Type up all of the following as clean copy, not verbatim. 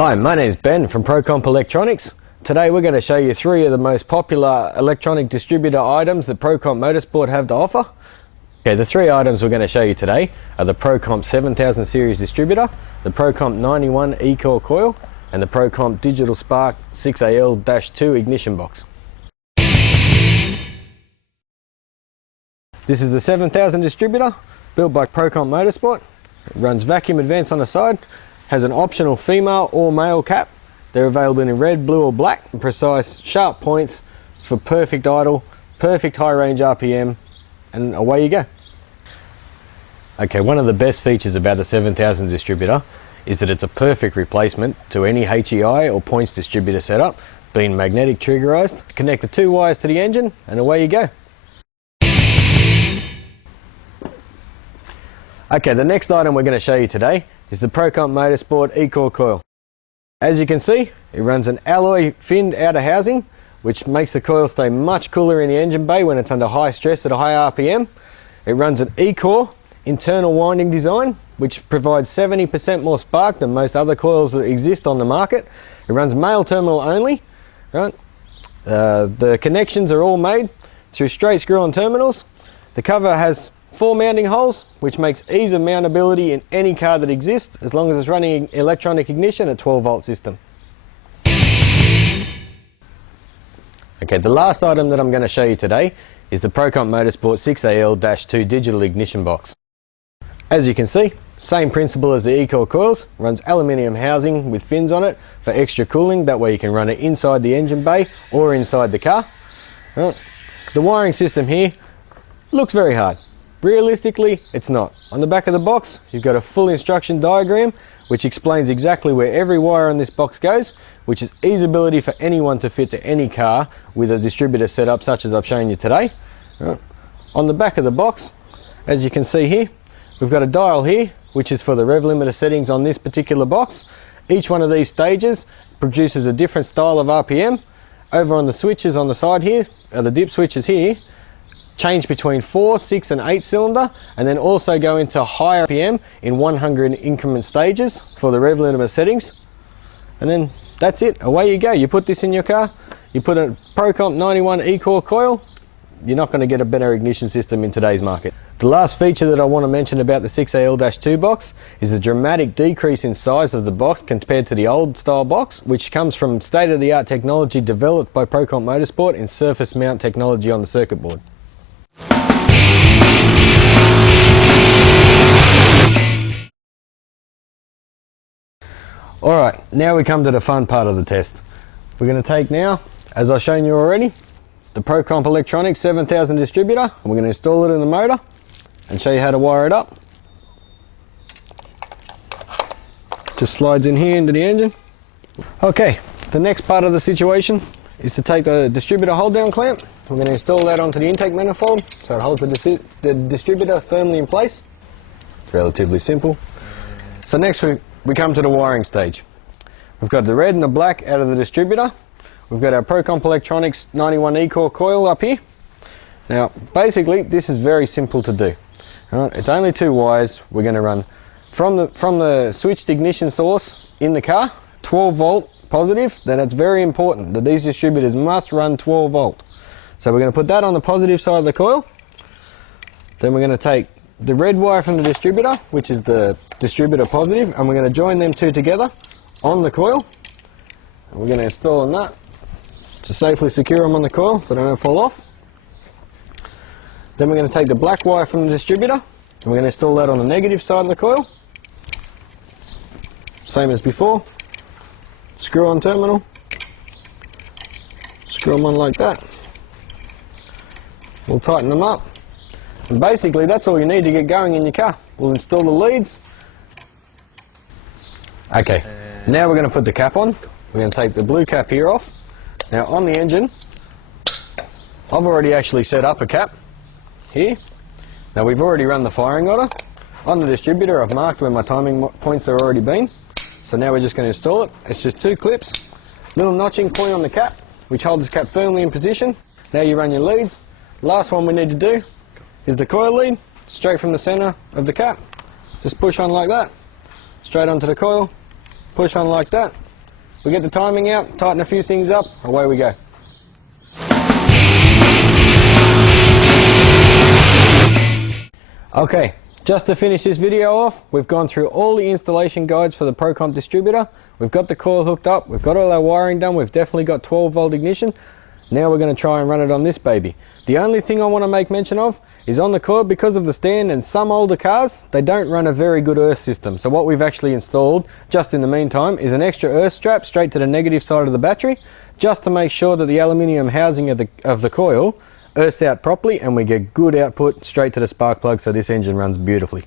Hi, my name is Ben from Procomp Electronics. Today we're going to show you three of the most popular electronic distributor items that Procomp Motorsport have to offer. Okay, the three items we're going to show you today are the Procomp 7000 series distributor, the Procomp 91 E-Core coil, and the Procomp Digital Spark 6AL-2 ignition box. This is the 7000 distributor, built by Procomp Motorsport. It runs vacuum advance on the side, has an optional female or male cap. They're available in red, blue or black, and precise sharp points for perfect idle, perfect high range RPM, and away you go. Okay, one of the best features about the 7000 distributor is that it's a perfect replacement to any HEI or points distributor setup, being magnetic triggerized. Connect the two wires to the engine and away you go. Okay, the next item we're going to show you today is the Procomp Motorsport E-Core coil. As you can see, it runs an alloy finned outer housing, which makes the coil stay much cooler in the engine bay when it's under high stress at a high RPM. It runs an E-Core internal winding design, which provides 70% more spark than most other coils that exist on the market. It runs male terminal only. Right? The connections are all made through straight screw-on terminals. The cover has 4 mounting holes, which makes ease of mountability in any car that exists, as long as it's running electronic ignition at 12 volt system. Okay, the last item that I'm going to show you today is the Procomp Motorsport 6AL-2 digital ignition box. As you can see, same principle as the E-Core coils, runs aluminium housing with fins on it for extra cooling. That way you can run it inside the engine bay or inside the car. Right. The wiring system here looks very hard. Realistically, it's not. On the back of the box, you've got a full instruction diagram which explains exactly where every wire on this box goes, which is easeability for anyone to fit to any car with a distributor setup such as I've shown you today. Right. On the back of the box, as you can see here, we've got a dial here, which is for the rev limiter settings on this particular box. Each one of these stages produces a different style of RPM. Over on the switches on the side here, the dip switches here, change between 4, 6 and 8 cylinder, and then also go into higher RPM in 100 increment stages for the rev limiter settings. And then that's it, away you go. You put this in your car, you put a Procomp 91 E-Core coil, you're not going to get a better ignition system in today's market. The last feature that I want to mention about the 6AL-2 box is the dramatic decrease in size of the box compared to the old style box, which comes from state-of-the-art technology developed by Procomp Motorsport in surface mount technology on the circuit board. Alright, now we come to the fun part of the test. We're going to take now, as I've shown you already, the Procomp Electronics 7000 distributor, and we're going to install it in the motor and show you how to wire it up. Just slides in here into the engine. Okay, the next part of the situation is to take the distributor hold down clamp. We're going to install that onto the intake manifold so it holds the distributor firmly in place. It's relatively simple. So next we come to the wiring stage. We've got the red and the black out of the distributor. We've got our Procomp Electronics 91 E-Core coil up here. Now basically this is very simple to do. Right, it's only 2 wires. We're going to run from the switched ignition source in the car, 12 volt positive. Then it's very important that these distributors must run 12 volt. So we're going to put that on the positive side of the coil. Then we're going to take the red wire from the distributor, which is the distributor positive, and we're going to join them two together on the coil. And we're going to install a nut to safely secure them on the coil so they don't fall off. Then we're going to take the black wire from the distributor and we're going to install that on the negative side of the coil. Same as before. Screw on terminal. Screw them on like that. We'll tighten them up. And basically that's all you need to get going in your car. We'll install the leads. Okay, now we're going to put the cap on. We're going to take the blue cap here off. Now on the engine, I've already actually set up a cap here. Now we've already run the firing order. On the distributor I've marked where my timing points have already been. So now we're just going to install it. It's just 2 clips, little notching point on the cap, which holds the cap firmly in position. Now you run your leads. Last one we need to do is the coil lead, straight from the center of the cap. Just push on like that, straight onto the coil, push on like that, we get the timing out, tighten a few things up, away we go. Okay, just to finish this video off, we've gone through all the installation guides for the Procomp distributor. We've got the coil hooked up, we've got all our wiring done, we've definitely got 12 volt ignition. Now we're going to try and run it on this baby. The only thing I want to make mention of is on the coil, because of the stand and some older cars, they don't run a very good earth system. So what we've actually installed, just in the meantime, is an extra earth strap straight to the negative side of the battery, just to make sure that the aluminium housing of the coil earths out properly and we get good output straight to the spark plug, so this engine runs beautifully.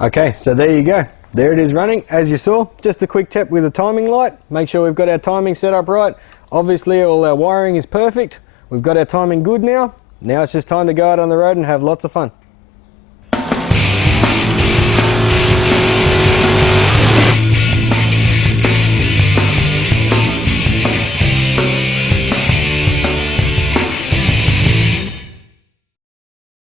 Okay, so there you go. There it is running. As you saw, just a quick tap with a timing light. Make sure we've got our timing set up right. Obviously all our wiring is perfect. We've got our timing good now. Now it's just time to go out on the road and have lots of fun.